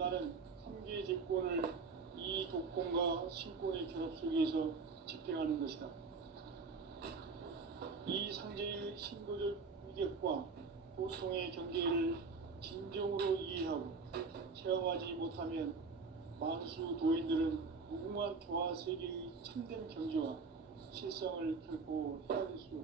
나는 3개 집권을 이 독권과 신권의 결합 속에서 집행하는 것이다. 이 상제의 신도적 위격과 보통의 경계를 진정으로 이해하고 체험하지 못하면 만수 도인들은 무궁한 조화 세계의 참된 경지와 실상을 결코 헤아릴 수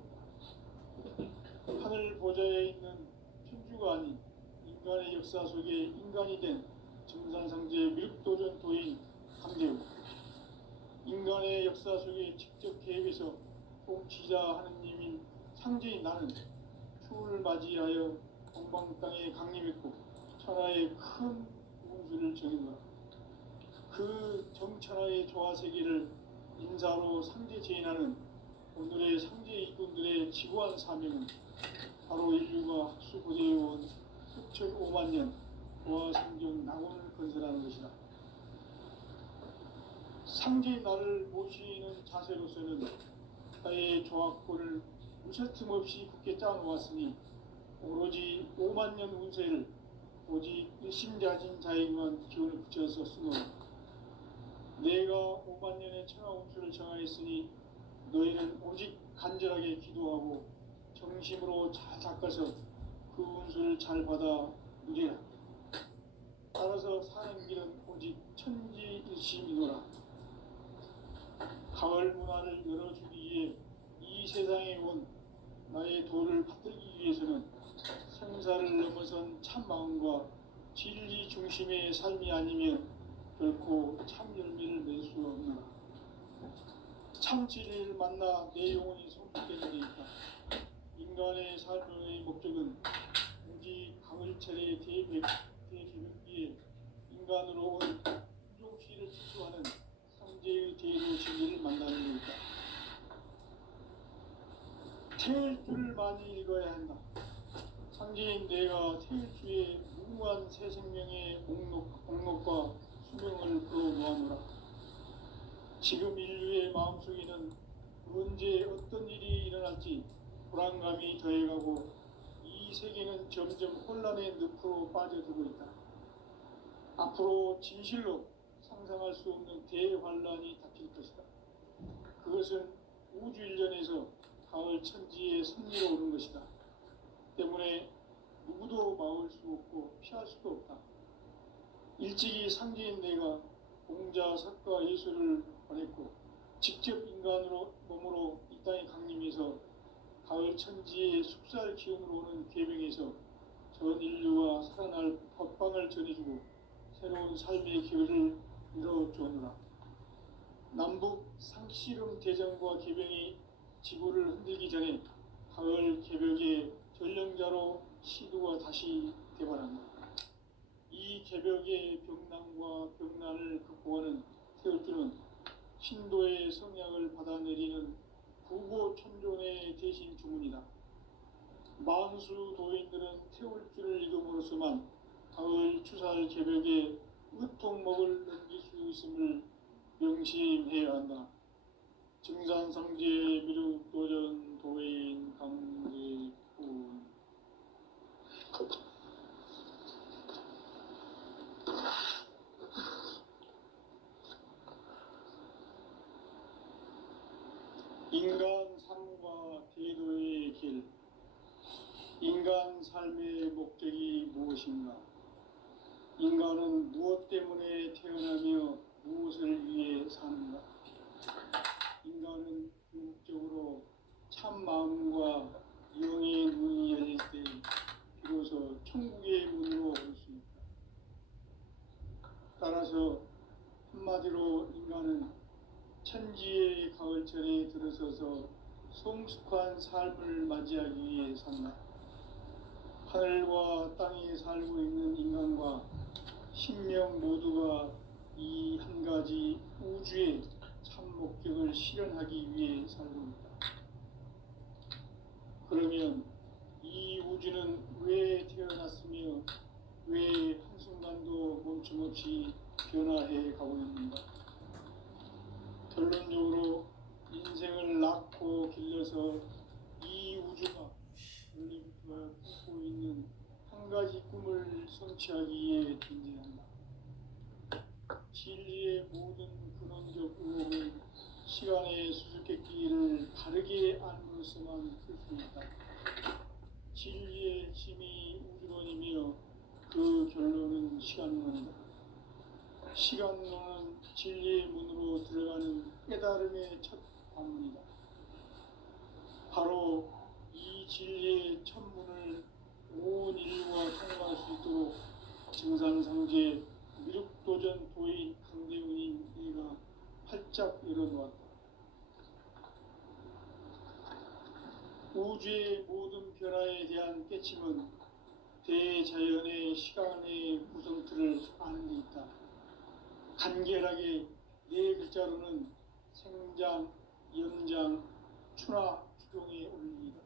없다. 하늘 보좌에 있는 천주가 아닌 인간의 역사 속에 인간이 된 증산상제 미륵도전 도인 강재우, 인간의 역사 속에 직접 개입해서 통치자 하느님인 상제인 나는 추운을 맞이하여 동방 땅에 강림했고 천하의 큰 운수를 정했노라. 그 정천하의 조화세계를 인사로 상제 제인하는 오늘의 상제 일꾼들의 지구한 사명은 바로 인류가 학수고대에 온 흑천 5만 년 조화성경 낙원을 건설하는 것이다. 상제의 나를 모시는 자세로서는 나의 조합권을 무셔틈 없이 굳게 짜놓았으니 오로지 5만 년 운세를 오직 일심자진 자에게만 기운을 붙여서 쓰노라. 내가 5만 년의 천하 운수를 정하였으니 너희는 오직 간절하게 기도하고 정심으로 잘 닦아서 그 운수를 잘 받아 누리라. 따라서 사는 길은 오직 천지일심이노라. 가을 문화를 열어주기 위해 이 세상에 온 나의 도를 받들기 위해서는 생사를 넘어선 참 마음과 진리 중심의 삶이 아니면 결코 참 열매를 맺을 수 없노라. 참 진리를 만나 내 영혼이 성숙되는 데 있다. 인간의 삶의 목적은 오직 가을철의 대개벽기에 인간으로 온 부족시를 추수하는 상제의 대로 진리를 만나는 데 있다. 태일주를 많이 읽어야 한다. 상제인 내가 태일주의 무궁한 새 생명의 목록과 수명을 풀어놓아노라. 지금 인류의 마음속에는 언제 어떤 일이 일어날지 불안감이 더해가고 이 세계는 점점 혼란의 늪으로 빠져들고 있다. 앞으로 진실로 상상할 수 없는 대환란이 닥칠 것이다. 그것은 우주 일련에서 가을 천지의 섭리로 오는 것이다. 때문에 누구도 막을 수 없고 피할 수도 없다. 일찍이 상제인 내가 공자, 석가, 예수를 보냈고 직접 인간으로 몸으로 이 땅에 강림해서 가을 천지의 숲살 기운으로 오는 계명에서 전 인류가 살아날 법방을 전해주고 새로운 삶의 기회를 이뤄주었노라. 남북 상씨름 대전과 계병이 지구를 흔들기 전에 가을 개벽의 전령자로 시두가 다시 대발한다. 이 개벽의 병난과 병난을 극복하는 태울주는 신도의 성약을 받아내리는 구고천존의 대신 주문이다. 만수 도인들은 태울주를 읽음으로써만 가을 추살 개벽의 으통목을 넘길 수 있음을 명심해야 한다. 증산상제 미륵도전 도인 강제군. 인간 삶과 대도의 길. 인간 삶의 목적이 무엇인가? 인간은 무엇 때문에 태어나며 무엇을 위해 사는가? 인간은 궁극적으로 참 마음과 영의 문이 열릴 때 비로소 천국의 문으로 올 수 있다. 따라서 한마디로 인간은 천지의 가을철에 들어서서 성숙한 삶을 맞이하기 위해 산다. 하늘과 땅에 살고 있는 인간과 신명 모두가 이 한 가지 우주의 참 목적을 실현하기 위해 살고 있다. 그러면 이 우주는 왜 태어났으며 왜 한순간도 멈춤없이 변화해 가고 있는가? 결론적으로 인생을 낳고 길러서 이 우주가 원래부터 품고 있는 한 가지 꿈을 성취하기 위해 존재한다. 진리의 모든 근원적 의혹은 시간의 수수께끼를 바르게 알므로서만 풀 수 있다. 진리의 힘이 우주론이며 그 결론은 시간론이다. 시간론은 진리의 문으로 들어가는 깨달음의 첫 관문이다. 바로 이 진리의 첫 문을 온 인류가 통과할 수 있도록 증산상제 미륵도전 도인 강대훈인 이가 활짝 열어놓았다. 우주의 모든 변화에 대한 깨침은 대자연의 시간의 구성틀을 아는 데 있다. 간결하게 네 글자로는 생장, 연장, 추나 추동에 올립니다.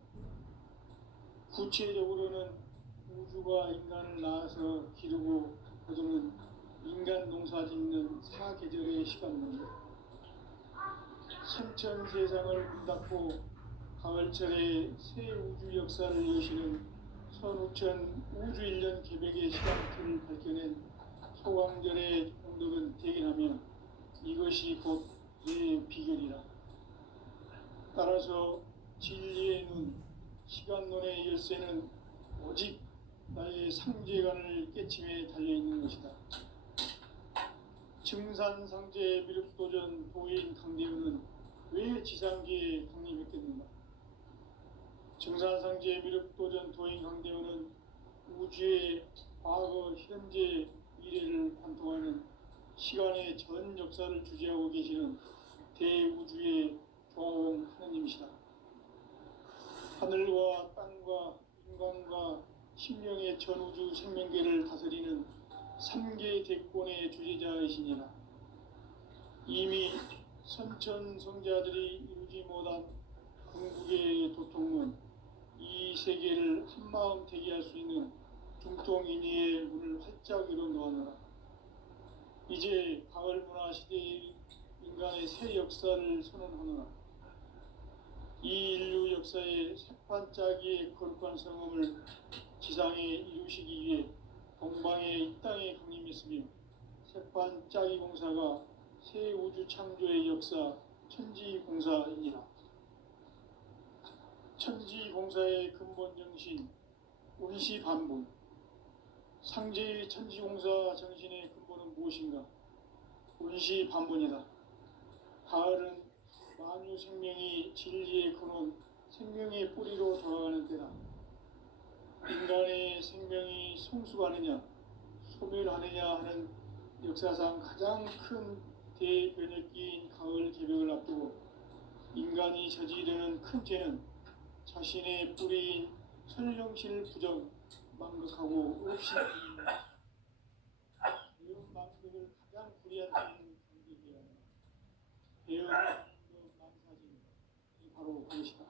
구체적으로는 우주가 인간을 낳아서 기르고 거두는 인간 농사 짓는 사계절의 시간입니다. 선천 세상을 문 닫고 가을철에 새 우주 역사를 여시는 선우천 우주 1년 계백의 시간틀을 밝혀낸 소광절의 공덕은 대견하며 이것이 곧 내 비결이라. 따라서 진리의 눈, 시간론의 열쇠는 오직 나의 상제관을 깨침에 달려있는 것이다. 증산상제 미륵도전 도인 강대훈은 왜 지상계에 강림했겠는가? 증산상제 미륵도전 도인 강대훈은 우주의 과거, 현재, 미래를 관통하는 시간의 전 역사를 주재하고 계시는 대우주의 조화원 하느님이시다. 하늘과 땅과 인간과 심령의 전우주 생명계를 다스리는 3개 대권의 주제자이시니라. 이미 선천성자들이 이루지 못한 궁극의 도통은 이 세계를 한마음 되게 할 수 있는 중통인의의 문을 활짝 열어놓아노라. 이제 가을 문화 시대의 인간의 새 역사를 선언하노라. 이 인류 역사의 새판짜기의 거룩한 성음을 지상에 이루시기 위해 동방의 이 땅에 강림했으며 새판짜기 공사가 새 우주 창조의 역사 천지공사이니라. 천지공사의 근본 정신 운시반분. 상제의 천지공사 정신의 근본은 무엇인가? 운시반분이다. 가을은 만유 생명이 진리의 근원, 생명의 뿌리로 돌아가는 때다. 인간의 생명이 성숙하느냐, 소멸하느냐 하는 역사상 가장 큰 대변혁기인 가을 개벽을 앞두고 인간이 저지르는 큰 죄는 자신의 뿌리인 설령실 부정, 망극하고 없이 배운 망극을 가장 불이한 죄는 경계해야 한다. 배운 망극 망사진, 이 바로 그것이다.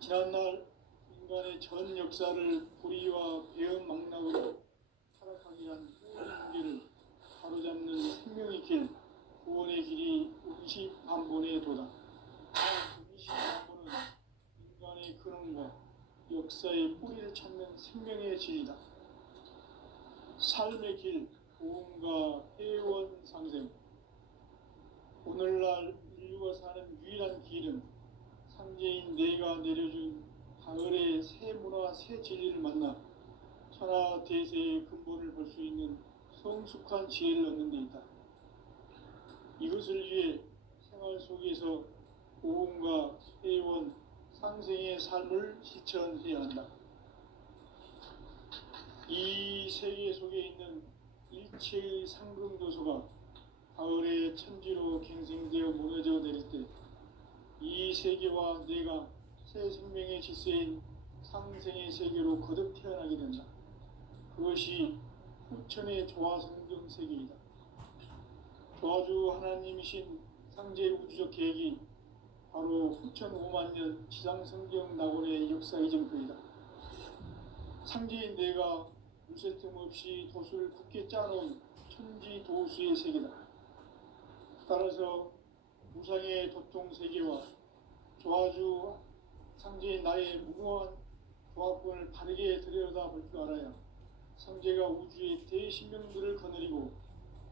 지난날 인간의 전 역사를 불의와 배은 망락으로 타락하게 한 모든 문제를 바로잡는 생명의 길, 구원의 길이 운시반본의 도다. 운시반본은 인간의 근원과 역사의 뿌리를 찾는 생명의 진리다. 삶의 길, 보험과 회원 상생. 오늘날 인류가 사는 유일한 길은 상제인 내가 내려준 가을의 새 문화, 새 진리를 만나 천하 대세의 근본을 볼 수 있는 성숙한 지혜를 얻는 데 있다. 이것을 위해 생활 속에서 보험과 회원, 상생의 삶을 실천해야 한다. 이 세계 속에 있는 일체의 상승도소가 가을의 천지로 갱생되어 무너져 내릴 때 이 세계와 내가 새 생명의 질서인 상생의 세계로 거듭 태어나게 된다. 그것이 후천의 조화성경 세계이다. 조화주 하나님이신 상제 우주적 계획이 바로 후천 5만 년 지상성경 낙원의 역사 이정표이다. 상제인 내가 물새 틈 없이 도수를 굳게 짜놓은 천지 도수의 세계다. 따라서 무상의 도통 세계와 조화주 상제인 나의 무모한 조합권을 바르게 들여다볼 줄 알아야 상제가 우주의 대신명들을 거느리고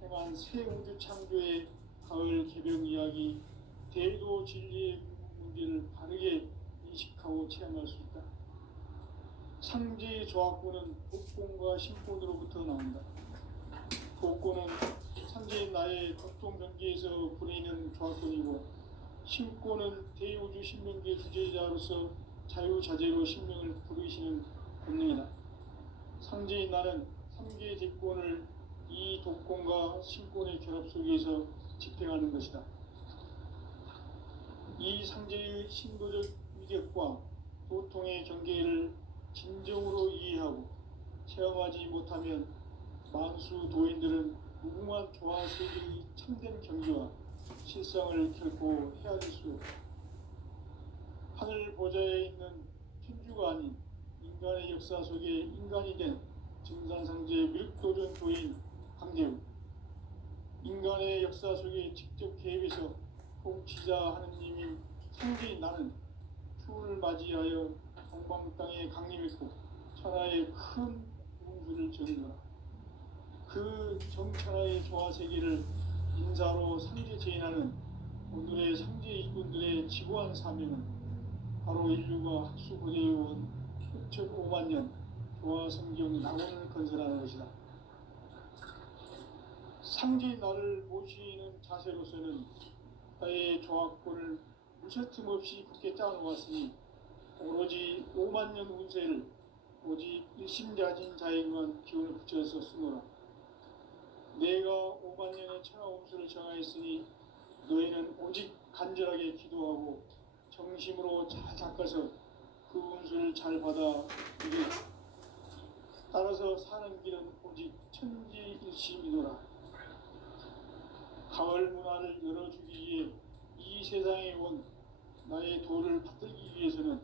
행한 새 우주 창조의 가을 개벽 이야기, 대도 진리의 문제를 바르게 인식하고 체험할 수 있다. 상제의 조합구는 복권과 신권으로부터 나온다. 복권은 상제인 나의 각종 경계에서 부리는 조합권이고, 신권은 대우주 신명기의 주제자로서 자유자재로 신명을 부르시는 본능이다. 상제인 나는 3개의 대권을 이 독권과 신권의 결합 속에서 집행하는 것이다. 이 상제의 신도적 위격과 도통의 경계를 진정으로 이해하고 체험하지 못하면 만수 도인들은 무궁한 조화 세계의 참된 경지와 실상을 결코 헤아릴 수 없다. 하늘 보좌에 있는 천주가 아닌 인간의 역사 속에 인간이 된 증산상제 밀도전 도인 강재우, 인간의 역사 속에 직접 개입해서 통치자 하느님인 상제인 나는 추운을 맞이하여 동방 땅에 강림했고 천하의 큰 운수를 전이노라. 그 정천하의 조화 세계를 인사로 상제 제인하는 오늘의 상제 일꾼들의 지고한 사명은 바로 인류가 학수 고대해온 6,500만 년 조화 성경 낙원을 건설하는 것이다. 상제인 나를 모시는 자세로서는 나의 조합권을 무쇠틈 없이 굳게 짜놓았으니 오로지 5만 년 운세를 오직 일심자진 자에게만 기운을 붙여서 쓰노라. 내가 5만 년의 천하 운수를 정하였으니 너희는 오직 간절하게 기도하고 정심으로 잘 닦아서 그 운수를 잘 받아 이게 따라서 사는 길은 오직 천지일심이노라. 가을 문화를 열어주기 위해 이 세상에 온 나의 도를 받들기 위해서는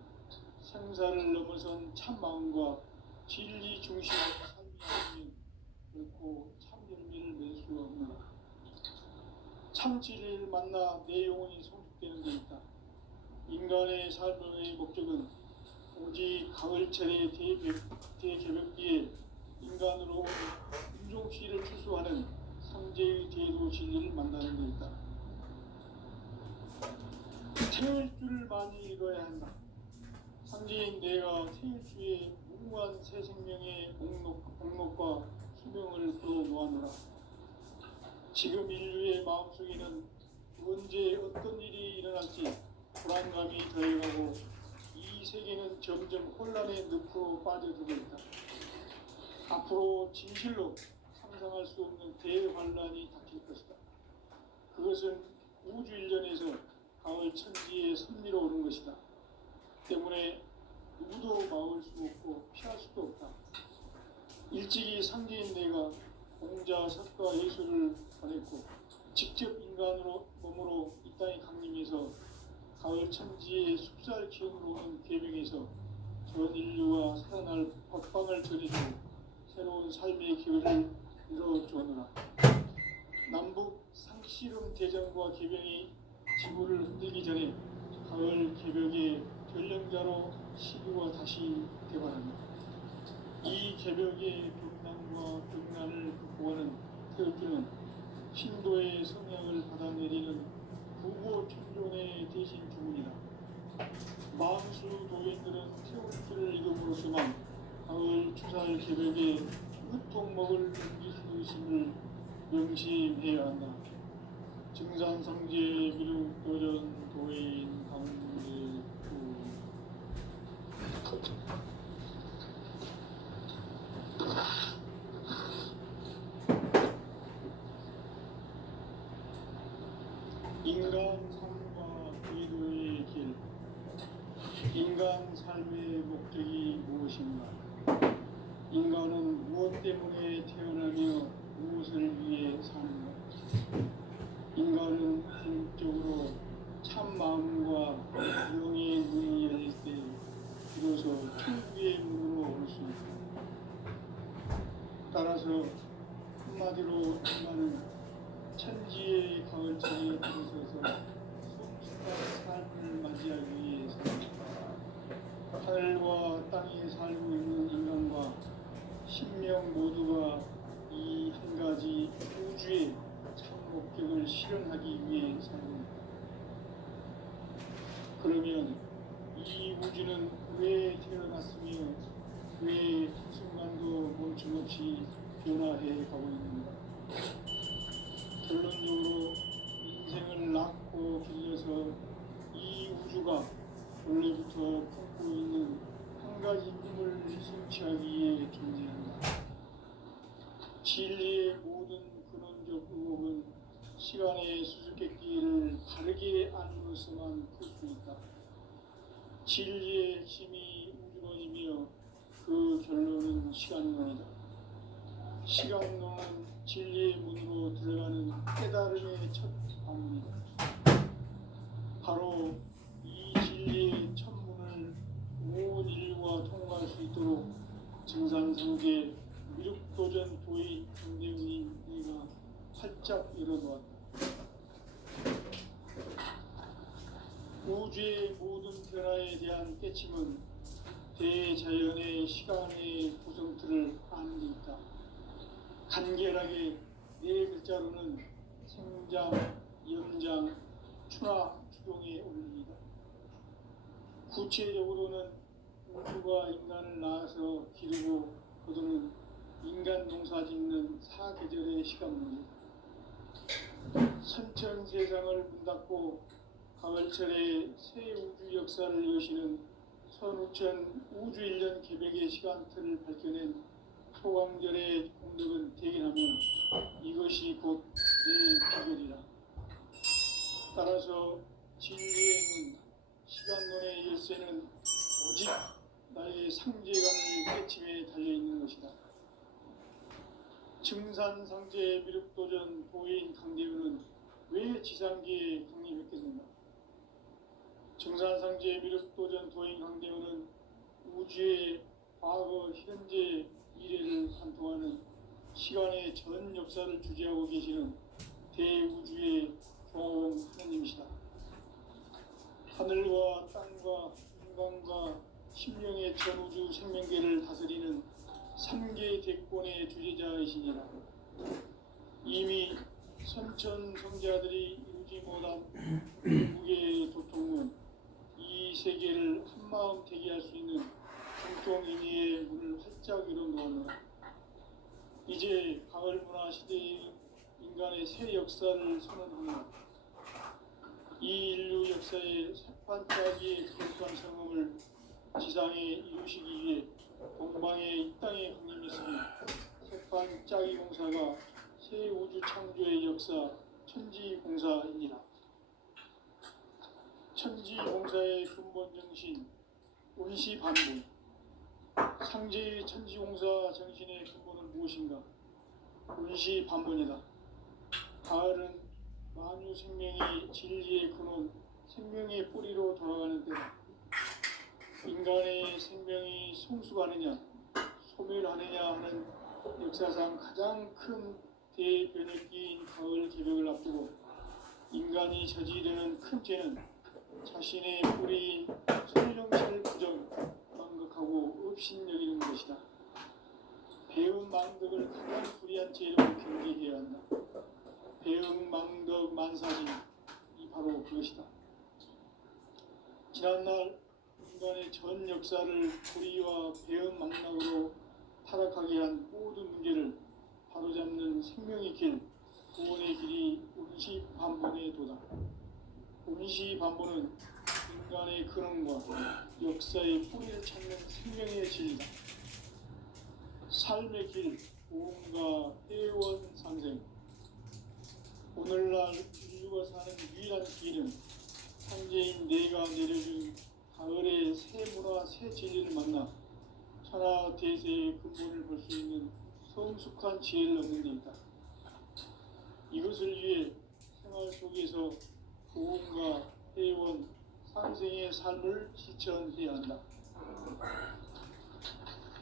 생사를 넘어선 참 마음과 진리 중심의 삶이 아니면 결코 참 열매를 맺을 수가 없노라. 참 진리를 만나 내 영혼이 성숙되는 데 있다. 인간의 삶의 목적은 오직 가을철의 대개벽기에 인간으로 온 인종시를 추수하는 상제의 제도 진리를 만나는 데 있다. 태을 줄을 많이 읽어야 한다. 상제인 내가 태을 주에 무궁한 새 생명의 목록과 수명을 풀어놓아노라. 지금 인류의 마음속에는 언제 어떤 일이 일어날지 불안감이 더해가고 이 세계는 점점 혼란의 늪으로 빠져들고 있다. 앞으로 진실로 상상할 수 없는 대환란이 닥칠 것이다. 그것은 우주 일련에서 가을 천지의 섭리로 오는 것이다. 때문에 누구도 막을 수 없고 피할 수도 없다. 일찍이 상제인 내가 공자, 석가, 예수를 보냈고 직접 인간으로 몸으로 이 땅에 강림해서 가을 천지의 숲살 기운으로 오는 계명에서 전 인류가 살아날 법방을 전해주고 새로운 삶의 기회를 이뤄주느라. 남북 상씨름 대전과 개병이 지구를 흔들기 전에 가을 개벽의 전령자로 시구가 다시 개발한다. 이 개벽의 벽난과 벽난을 극복하는 태극기는 신도의 성향을 받아내리는 부고 천존의 대신 주문이다. 만수 도인들은 태울기를 이름으로서만 가을 추살 개벽의 으통목을 넘길 수 있음을 명심해야 한다. 증산상제 미륵도전 도인 강제구 인간 삶과 기도의 길. 인간 삶의 목적이 무엇인가? 인간은 무엇 때문에 태어나며 무엇을 위해 사는가? 인간은 궁극적으로 참 마음과 영의 문이 열릴 때 비로소 천국의 문으로 올 수 있다. 따라서 한마디로 인간은 천지의 가을철에 들어서서 성숙한 삶을 맞이하기 위해서 하늘과 땅에 살고 있는 인간과 신명 모두가 이 한 가지 우주의 변화해 가고 있습니다. 결론적으로 인생을 낳고 길러서 이 우주가 원래부터 품고 있는 한 가지 꿈을 성취하기 위해 존재한다. 진리의 모든 근원적 의혹은 시간의 수수께끼를 바르게 알므로서만 풀 수 있다. 진리의 핵심이 우주론이며 그 결론은 시간론이다. 시간론은 진리의 문으로 들어가는 깨달음의 첫 방문이다. 바로 이 진리의 첫 문을 온 인류가 통과할 수 있도록 증산성계 미륵도전 도의 강대훈이 내가 활짝 열어놓았다. 우주의 모든 변화에 대한 깨침은 대자연의 시간의 구성틀을 아는 데 있다. 간결하게 네 글자로는 생장, 염장, 추나, 추동에 올립니다. 구체적으로는 우주가 인간을 낳아서 기르고 거두는 인간 농사 짓는 사계절의 시간문이다. 선천 세상을 문 닫고 가을철에 새 우주 역사를 여시는 선우천 우주 1년 개백의 시간틀을 밝혀낸 소강절의 공덕은 대견하면 이것이 곧 내 비결이라. 따라서 진리의 문, 시간론의 열쇠는 오직 나의 상제관을 깨침에 달려있는 것이다. 증산상제 미륵도전 도인 강대훈은 왜 지상계에 강림했겠는가? 증산상제 미륵도전 도인 강대훈은 우주의 과거, 현재, 미래를 관통하는 시간의 전 역사를 주재하고 계시는 대우주의 교황 하느님이시다. 하늘과 땅과 인간과 심령의 전우주 생명계를 다스리는 3개 대권의 주제자이시니라. 이미 선천 성자들이 이루지 못한 무게의 도통은 이 세계를 한마음 되게 할 수 있는 중통인의의 문을 활짝 열어놓았노라. 이제 가을 문화 시대의 인간의 새 역사를 선언하며 이 인류 역사의 새반짝이의 거룩한 성음을 지상에 이루시기 위해 동방의 이 땅에 강림했으니 새반짝이 공사가 새 우주 창조의 역사 천지공사이니라. 천지공사의 근본 정신 운시반분. 상제의 천지공사 정신의 근본은 무엇인가? 운시반분이다. 가을은 만유 생명이 진리의 근원, 생명의 뿌리로 돌아가는 때다. 인간의 생명이 성숙하느냐, 소멸하느냐 하는 역사상 가장 큰 대변혁기인 가을 개벽을 앞두고 인간이 저지르는 큰 죄는 자신의 뿌리인 소명실 부정, 망극하고 업신여기는 것이다. 배음 망덕을 가장 불의한 죄로 경계해야 한다. 배음 망덕 만사진, 이 바로 그것이다. 지난날 인간의 전 역사를 불의와 배음 망락으로 타락하게 한 모든 문제를 바로잡는 생명의 길, 구원의 길이 운시반본의 도다. 운시반본은 인간의 근원과 역사의 뿌리를 찾는 생명의 진리다. 삶의 길, 보험과 회원 상생. 오늘날 인류가 사는 유일한 길은 상제인 내가 내려준 가을의 새 문화, 새 진리를 만나 천하 대세의 근본을 볼 수 있는 성숙한 지혜를 얻는 데 있다. 이것을 위해 생활 속에서 보험과 회원, 상생의 삶을 실천해야 한다.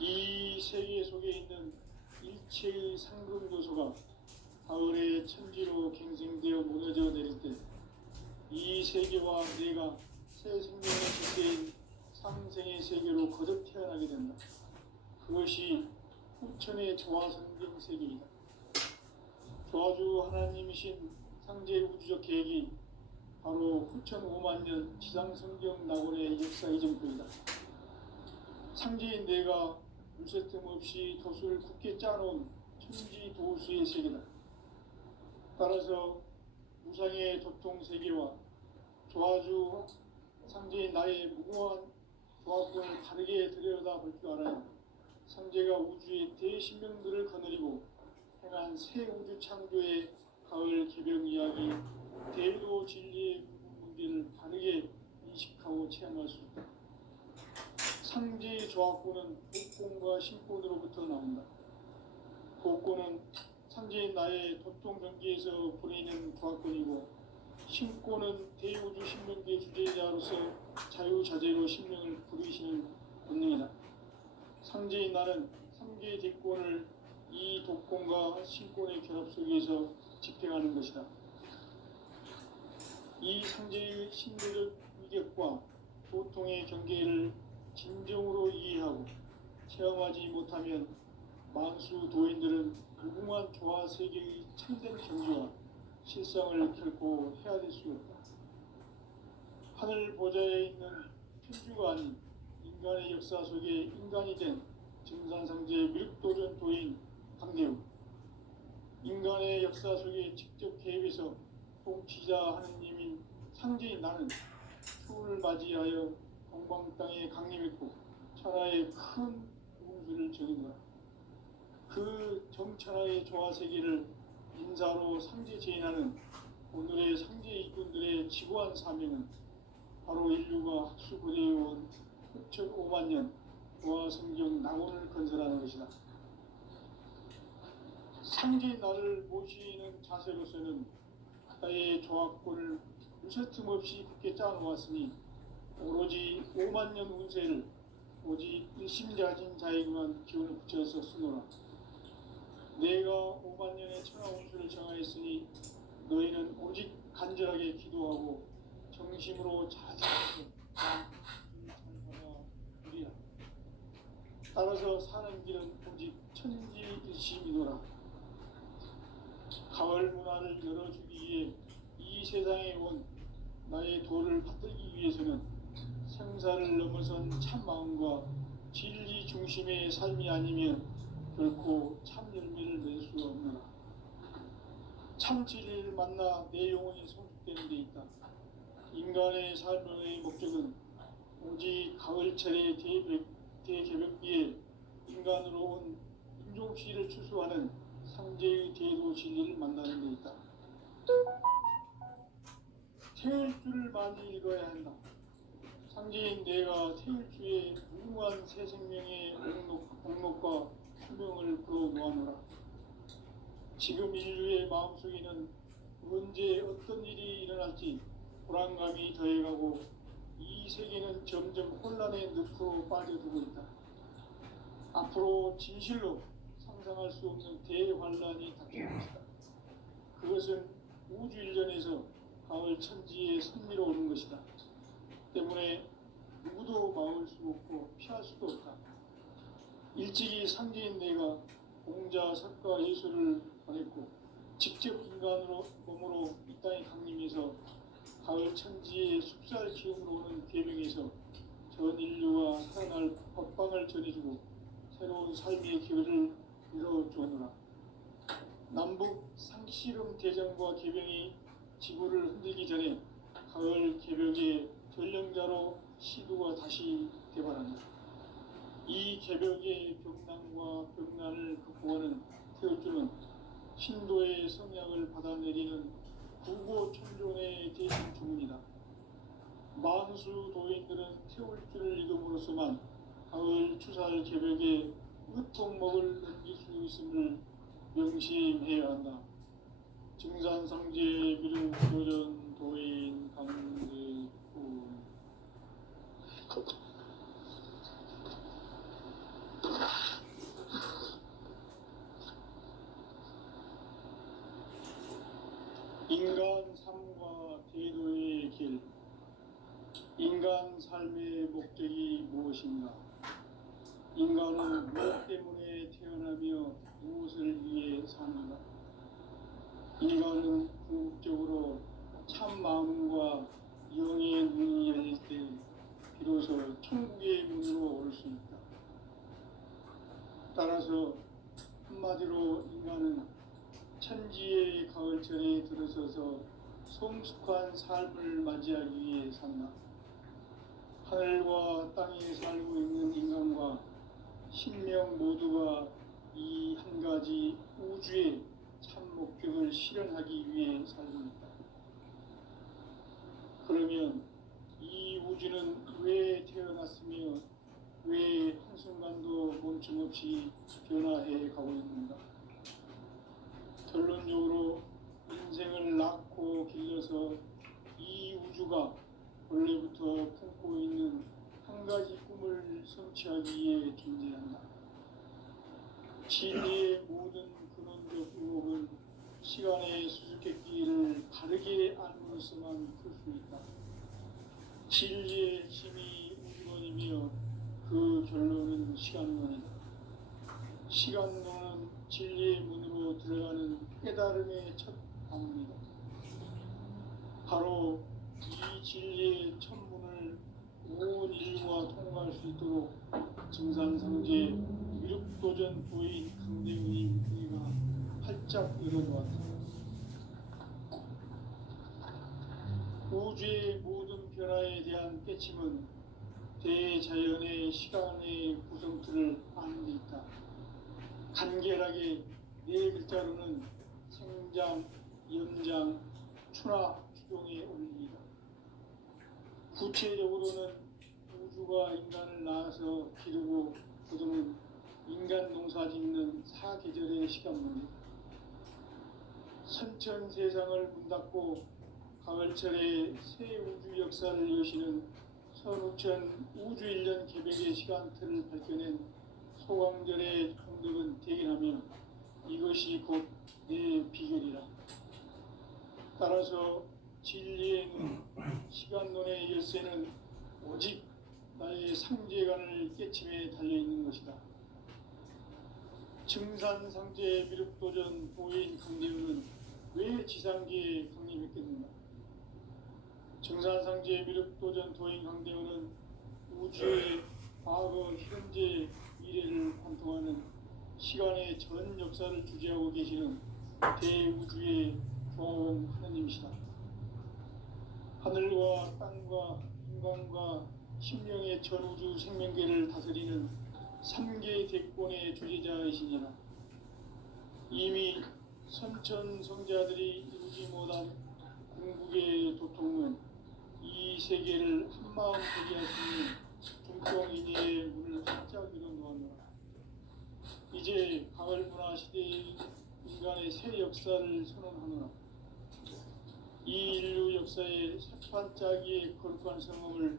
이 세계 속에 있는 일체의 상금 요소가 가을의 천지로 갱생되어 무너져 내릴 때 이 세계와 내가 새 생명의 주체인 상생의 세계로 거듭 태어나게 된다. 그것이 후천의 조화성경 세계이다. 조화주 하나님이신 상제 우주적 계획이 바로 후천 5만 년 지상성경 낙원의 역사 이전표이다. 상제인 내가 물새 틈 없이 돛을 굳게 짜놓은 천지 도수의 세계다. 따라서 무상의 도통 세계와 조화주 상제인 나의 무궁한 조합권을 다르게 들여다볼 줄 알아야 상제가 우주의 대신명들을 거느리고 행한 새 우주 창조의 가을 개벽 이야기, 대도 진리의 문제를 다르게 인식하고 체험할 수 있다. 상제의 조합권은 복권과 신권으로부터 나온다. 복권은 상제인 나의 도통 경계에서 보내는 조합권이고, 신권은 대우주 신명계의 주제자로서 자유자재로 신명을 부르시는 본능이다. 상제인 나는 3개의 대권을 이 독권과 신권의 결합 속에서 집행하는 것이다. 이 상제의 신대적 위격과 도통의 경계를 진정으로 이해하고 체험하지 못하면 만수 도인들은 무궁한 조화 세계의 참된 경지와 실상을 결코 헤아릴 수 없다. 하늘 보좌에 있는 편주가 아닌 인간의 역사 속에 인간이 된 증산상제의 미륵도전 도인 강대우, 인간의 역사 속에 직접 개입해서 통치자 하느님인 상제인 나는 추운을 맞이하여 동방 땅에 강림했고 천하의 큰 운수를 전인다. 그 정천하의 조화세계를 인사로 상제 제인하는 오늘의 상제 일꾼들의 지고한 사명은 바로 인류가 학수고대해온 6,500만 년 조화성경 낙원을 건설하는 것이다. 상제인 나를 모시는 자세로서는 나의 조합권을 유세틈 없이 굳게 짜놓았으니 오로지 5만 년 운세를 오직 일심자진 자에게만 기운을 붙여서 쓰노라. 내가 5만 년의 천하 운수를 정하였으니 너희는 오직 간절하게 기도하고 정심으로 자세해서 우리야. 따라서 사는 길은 오직 천지일심이노라. 가을 문화를 열어주기 위해 이 세상에 온 나의 도를 받들기 위해서는 생사를 넘어선 참 마음과 진리 중심의 삶이 아니면 결코 참 열매를 낼 수 없노라. 참 진리를 만나 내 영혼이 성숙되는 데 있다. 인간의 삶의 목적은 오직 가을철의 대개벽기에 인간으로 온 인종씨를 추수하는 상제의 대도 진리를 만나는 데 있다. 태일주를 많이 읽어야 한다. 상제인 내가 태일주의 무궁한 새 생명의 목록과 수명을 불어모아노라. 지금 인류의 마음속에는 언제 어떤 일이 일어날지 불안감이 더해가고 이 세계는 점점 혼란의 늪으로 빠져들고 있다. 앞으로 진실로 상상할 수 없는 대환란이 닥칠 것이다. 그것은 우주 일전에서 가을 천지에 선미로우는 것이다. 때문에 누구도 막을 수 없고 피할 수도 없다. 일찍이 상제인 내가 공자, 석가, 예수를 보냈고 직접 인간으로 몸으로 이 땅에 강림해서 가을 천지의 숲살 기운으로 오는 계명에서 전 인류가 살아날 법방을 전해주고 새로운 삶의 기회를 이뤄주노라. 남북 상씨름 대전과 개병이 지구를 흔들기 전에 가을 개벽의 전령자로 시도가 다시 개발한다. 이 개벽의 벽난과 벽난을 극복하는 태울주는 신도의 성약을 받아내리는 구고천존의 대신 주문이다. 만수 도인들은 태울주를 읽음으로써만 가을 추살 개벽의 으통목을 넘길 수 있음을 명심해야 한다. 증산상제 미륵도전 도인 강대훈. 인간 삶과 대도의 길. 인간 삶의 목적이 무엇인가? 인간은 무엇 때문에 태어나며 무엇을 위해 사는가? 인간은 궁극적으로 참 마음과 영의 눈이 열릴 때 비로소 천국의 문으로 올 수 있다. 따라서 한마디로 인간은 천지의 가을철에 들어서서 성숙한 삶을 맞이하기 위해 산다. 하늘과 땅에 살고 있는 인간과 신명 모두가 이 한 가지 우주의 참 목적을 실현하기 위해 살고 있다. 그러면 이 우주는 왜 태어났으며 왜 한순간도 멈춤없이 변화해 가고 있는가? 결론적으로 인생을 낳고 길러서 이 우주가 원래부터 품고 있는 한 가지 꿈을 성취하기 위해 존재한다. 진리의 모든 근원적 의혹은 시간의 수수께끼를 바르게 알므로서만 풀 수 있다. 진리의 힘이 우주론이며 그 결론은 시간론이다. 시간론은 진리의 문으로 들어가는 깨달음의 첫 방문이다. 바로 이 진리의 첫 문을 온 인류가 통과할 수 있도록 증산상제 미륵도전 도인 강대훈이 우리가 활짝 열어놓았다. 우주의 모든 변화에 대한 깨침은 대자연의 시간의 구성틀을 아는 데 있다. 간결하게 네 글자로는 생장, 연장, 추나 추종의 원리이다. 구체적으로는 우주가 인간을 낳아서 기르고 거두는 인간 농사 짓는 사계절의 시간문이다. 선천 세상을 문 닫고 가을철에 새 우주 역사를 여시는 선우천 우주 1년 개백의 시간틀을 밝혀낸 소강절의 공덕은 대견하며 이것이 곧 내 비결이라. 따라서 진리의 눈, 시간론의 열쇠는 오직 나의 상제관을 깨침에 달려있는 것이다. 증산상제 미륵도전 도인 강대훈은 왜 지상계에 강림했겠는가? 증산상제 미륵도전 도인 강대훈은 우주의 과거, 현재, 미래를 관통하는 시간의 전 역사를 주재하고 계시는 대우주의 교황 하느님이시다. 하늘과 땅과 인간과 신명의 전우주 생명계를 다스리는 3개 대권의 주재자이시니라. 이미 선천성자들이 이루지 못한 궁극의 도통은 이 세계를 한마음 보게 할 수 있는 중통인의 문을 활짝 열어놓았노라. 이제 가을 문화 시대의 인간의 새 역사를 선언하노라. 이 인류 역사의 새반짝이의 거룩한 성험을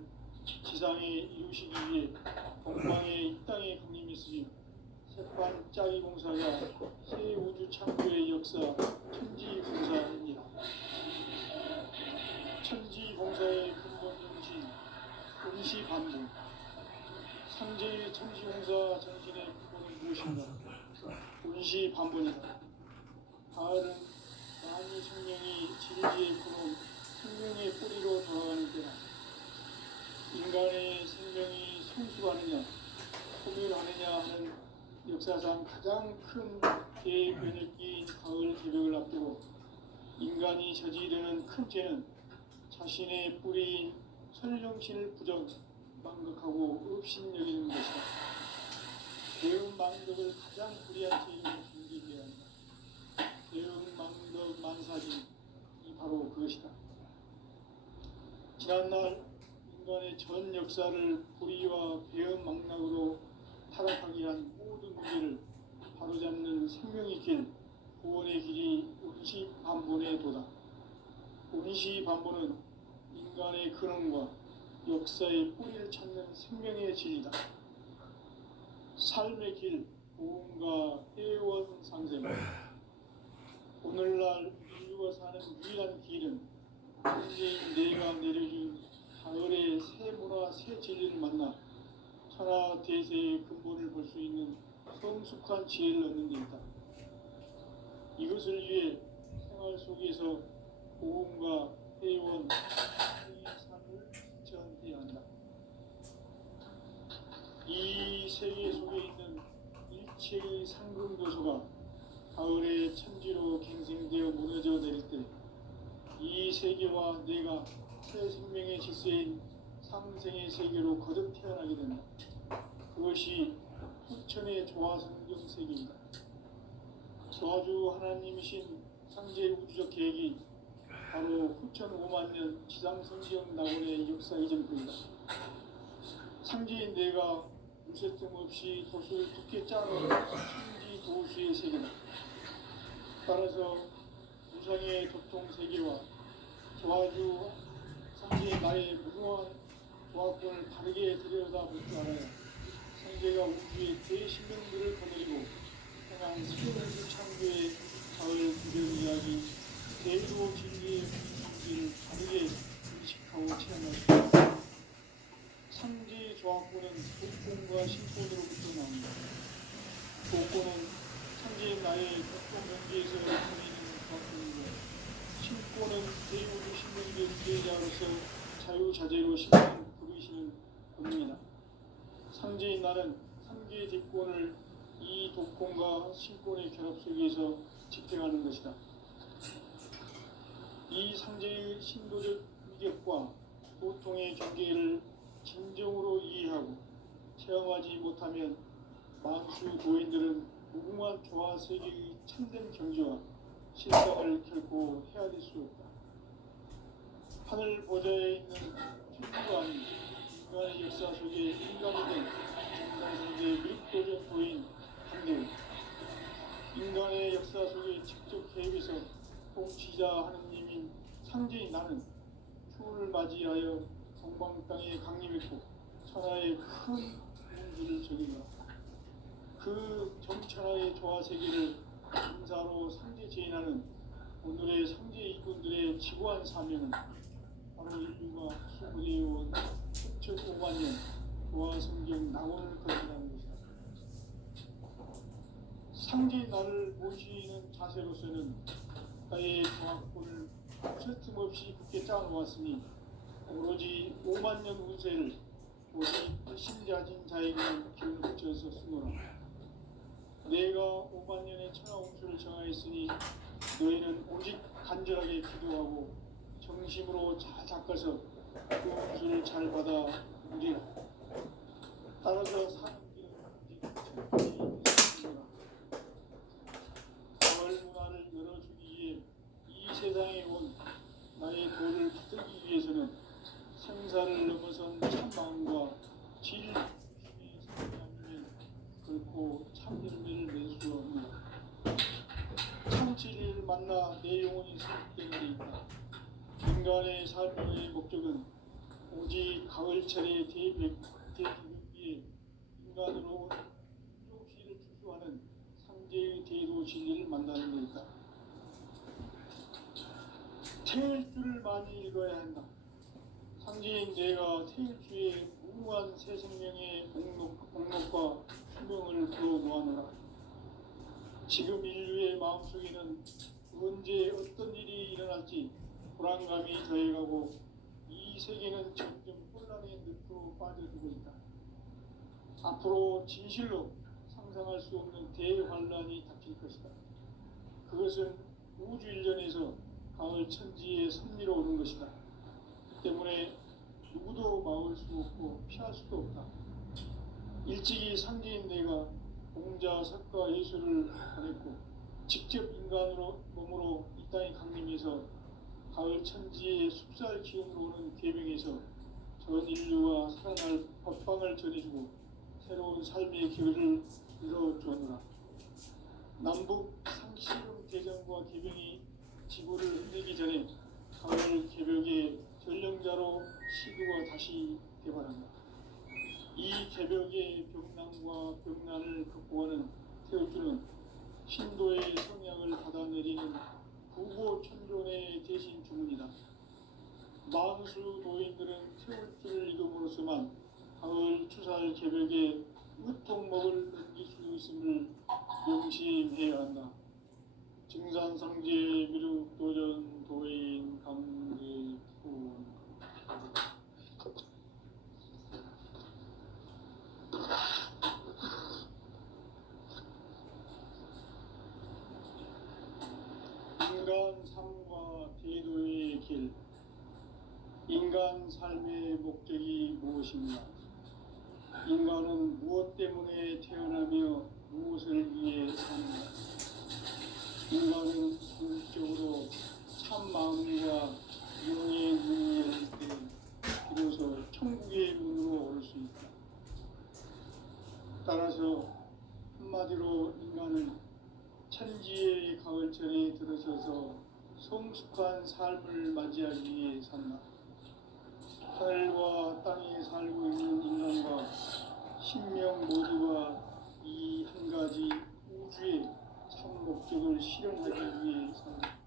지상에 이루시기 위해 동방의 이 땅에 강림했으며 새반짝이 공사가 새 우주 창조의 역사 천지공사입니다. 천지공사의 근본 정신 운시반분. 상제의 천지공사 정신의 근본은 무엇인가? 운시반분이다. 가을은 만유 생명이 진리의 근원, 생명의 뿌리로 돌아가는 때라. 인간의 생명이 성숙하느냐, 소멸하느냐 하는 역사상 가장 큰 대변혁기인 가을 개벽을 앞두고 인간이 저지르는 큰 죄는 자신의 뿌리인 설령신을 부정, 망극하고 업신여기는 것이다. 대응 망덕을 가장 불의한 죄로 준비해야 한다. 대응 망덕 만사진이 바로 그것이다. 지난날 인간의 전 역사를 불의와 배은 망락으로 타락하게 한 모든 문제를 바로잡는 생명의 길, 구원의 길이 운시반본의 도다. 운시반본은 인간의 근원과 역사의 뿌리를 찾는 생명의 진리다. 삶의 길, 보험과 해원상생. 오늘날 인류가 사는 유일한 길은 현재인 내가 내려준 가을의 새 문화, 새 진리를 만나 천하 대세의 근본을 볼 수 있는 성숙한 지혜를 얻는 데 있다. 이것을 위해 생활 속에서 보험과 해원, 이 삶을 실천해야 한다. 이 세계 속에 있는 일체 당시의 상금도서가 가을의 천지로 갱생되어 무너져 내릴 때 이 세계와 내가 새 생명의 질서인 상생의 세계로 거듭 태어나게 된다. 그것이 후천의 조화성경 세계이다. 조화주 하나님이신 상제 우주적 계획이 바로 후천 5만 년 지상성경 낙원의 역사 이전부이다. 상제인 내가 무쇠뜸 없이 돛을 굳게 짜놓은 천지 도수의 세계다. 따라서 우상의 도통 세계와 조화주 상제의 나의 무궁한 조화권을 바르게 들여다볼 줄 알아야 상제가 우주의 대신명들을 거느리고 향한 새로운 창조의 가을 구별 이야기 제일로 진리의 상제를 바르게 인식하고 체험할 수 있다. 상제의 조화권은 복권과 신권으로부터 나옵니다. 복권은 상제의 나의 복권 경계에서 보이는 조화권이고 신권은 대우주 신명의 주제자로서 자유자재로 신명을 부르시는 권입니다. 상제인 나는 상제의 뒷권을 이 독권과 신권의 결합 속에서 집행하는 것이다. 이 상제의 신도적 위격과 고통의 경계를 진정으로 이해하고 체험하지 못하면 만수 도인들은 무궁한 조화 세계의 참된 경지와 실상을 결코 헤아릴 수 없다. 하늘 보좌에 있는 천부왕이 인간의 역사 속에 인간이 된 정상성제 및도적 도인 한대우 인간의 역사 속에 직접 개입해서 통치자 하느님인 상제인 나는 추을 맞이하여 동방 땅에 강림했고 천하의 큰 문주를 적인다. 그 정천하의 조화 세계를 인사로 상제 제인하는 오늘의 상제 이군들의 지구한 사명은 바로 인류가 수고해온 7,5만 년 조화 성경 낙원을 거듭하는 것이다. 상제인 나를 모시는 자세로서는 나의 조화권을 틈없이 굳게 짜놓았으니 오로지 5만 년 운세를 오직 신자진 자에게만 기운을 붙여서 쓰노라. 내가 5만 년의 천하 운수를 정하였으니 너희는 오직 간절하게 기도하고 정심으로 잘 닦아서 그 운수를 잘 받아 누리라. 따라서 사는 길은 오직 천지이라. 가을 문화를 열어주기 위해 이 세상에 온 나의 도를 붙들기 위해서는 생사를 넘어선 참마음과 진리의 성장이 결코 참 열매를 맺을 수 없는 참 진리를 만나 내 영혼이 승복되는 데 있다. 인간의 삶의 목적은 오직 가을철의 대기록기에 인간으로 온 조시를 추수하는 상제의 대도 진리를 만나는 데 있다. 태일주를 많이 읽어야 한다. 상제인 내가 태일주의 무궁한 새 생명의 목록과 수명을 불어모아노라. 지금 인류의 마음속에는 언제 어떤 일이 일어날지 불안감이 더해가고 이 세계는 점점 혼란의 늪으로 빠져들고 있다. 앞으로 진실로 상상할 수 없는 대환란이 닥칠 것이다. 그것은 우주 일전에서 가을 천지의 섭리로 오는 것이다. 때문에 누구도 막을 수 없고 피할 수도 없다. 일찍이 상제인 내가 공자, 석가, 예수를 보냈고 직접 인간으로 몸으로 이 땅에 강림해서 가을 천지의 숲살 기운으로 오는 계명에서 전 인류가 살아날 법방을 전해주고 새로운 삶의 길을 열어주었노라. 남북 상시름 대전과 개병이 지구를 흔들기 전에 가을 개벽의 전령자로 시도가 다시 개발한다. 이 개벽의 병난과 병난을 극복하는 태울주는 신도의 성향을 받아내리는 부고천존의 대신 주문이다. 만수 도인들은 태울주를 읽음으로써만 가을 추살 개벽의 으통목을 넘길 수 있음을 명심해야 한다. 증산상제 미륵도전 도인 강대군 인간 삶과 대도의 길, 인간 삶의 목적이 무엇인가? 인간은 무엇 때문에 태어나며 무엇을 위해 사는가? 인간은 궁극적으로 참 마음과 영의 문을 열 때 비로소 천국의 문으로 올 수 있다. 따라서 한마디로 인간은 천지의 가을철에 들어서서 성숙한 삶을 맞이하기 위해 산다. 하늘과 땅에 살고 있는 인간과 신명 모두가 이 한 가지 우주의 참 목적을 실현하기 위해 산다.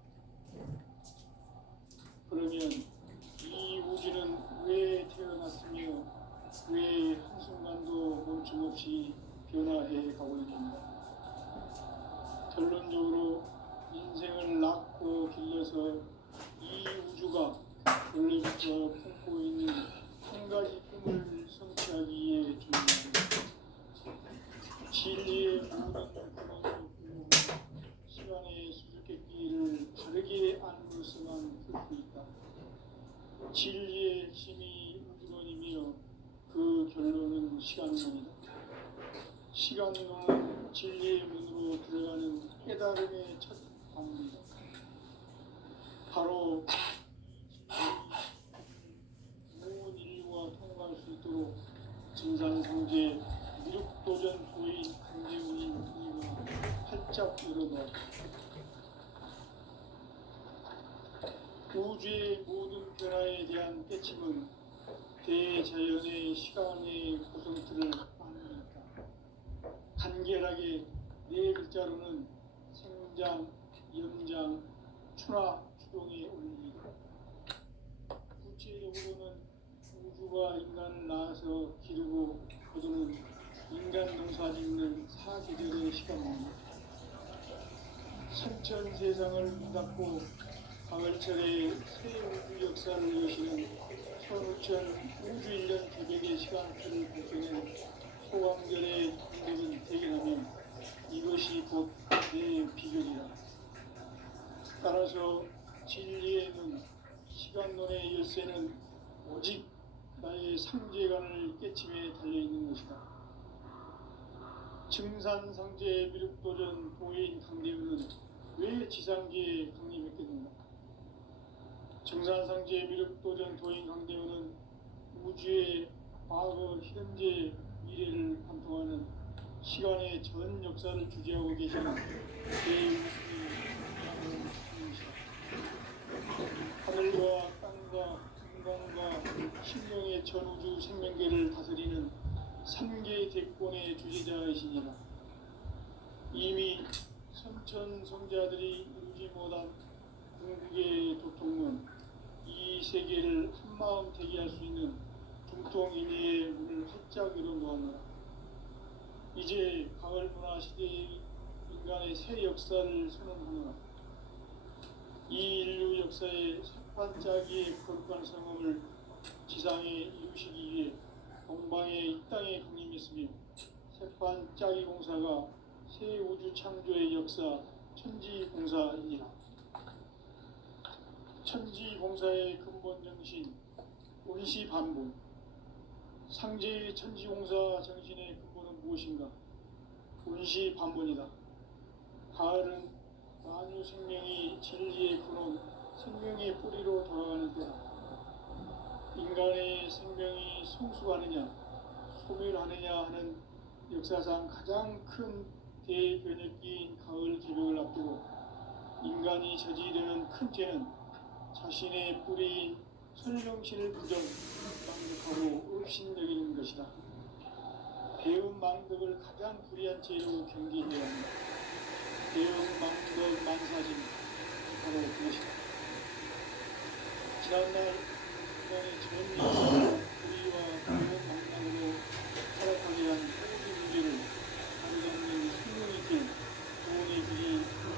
그러면 이 우주는 왜 태어났으며 왜 한순간도 멈춤없이 변화해 가고 있는가? 결론적으로 인생을 낳고 길러서 이 우주가 원래부터 품고 있는 한 가지 꿈을 성취하기 위해 존재합니다. 진리의 모든 근원으로 시간의 수수께끼를 바르게 안으로서만 풀 수 있다. 진리의 핵심이 우주론이며 그 결론은 시간론이다. 시간론은 진리의 문으로 들어가는 깨달음의 첫 방문이다. 바로 온 인류가 통과할 수 있도록 증산상제 미륵도전 도인 강대훈인 우리가 활짝 열어놓았다. 우주의 모든 변화에 대한 깨침은 대자연의 시간의 구성틀을 아닙니까? 간결하게 네 글자로는 생장, 연장, 추나, 추동의 원리이다. 구체적으로는 우주가 인간을 낳아서 기르고 거두는 인간 농사 짓는 사계절의 시간입니다. 선천 세상을 문닫고 가을철에 새 우주 역사를 여시는 선우천 우주 1년 개벽의 시간표를 발견한 소강절의 공백은 대견하면 이것이 곧 내 비결이다. 따라서 진리의 문, 시간론의 열쇠는 오직 나의 상제관을 깨침에 달려있는 것이다. 증산상제 미륵도전 도인 강대훈은 왜 지상계에 강림했겠는가? 증산상제 미륵도전 도인 강대훈은 우주의 과거, 현재, 미래를 관통하는 시간의 전 역사를 주재하고 계시는 대우주의 주인이시다. 하늘과 땅과 인간과 신령의 전우주 생명계를 다스리는 3개 대권의 주제자이시니라. 이미 선천 성자들이 이루지 못한 궁극의 도통문, 이 세계를 한마음 대기할 수 있는 중통인의의 문을 활짝 열어놓았노라. 이제 가을 문화 시대의 인간의 새 역사를 선언하노라. 이 인류 역사의 새반짝이의 거룩한 성음을 지상에 이루시기 위해 동방의 이 땅에 강림했으며 새반짝이 공사가 새 우주 창조의 역사 천지공사이니라. 천지공사의 근본 정신 원시반복. 상제의 천지공사 정신의 근본은 무엇인가? 원시반복이다. 가을은 만유 생명이 진리의 근원, 생명의 뿌리로 돌아가는 때다. 인간의 생명이 성숙하느냐, 소멸하느냐 하는 역사상 가장 큰 대변혁기인 가을 개벽을 앞두고 인간이 저지르는 큰 죄는 자신의 뿌리인 설명신을 부정망덕하고 업신여기는 것이다. 배운 망덕을 가장 불의한 죄로 경계해야 한다. 배운 망덕 만사진 바로 그것이다. 지난날 인간의 전 역사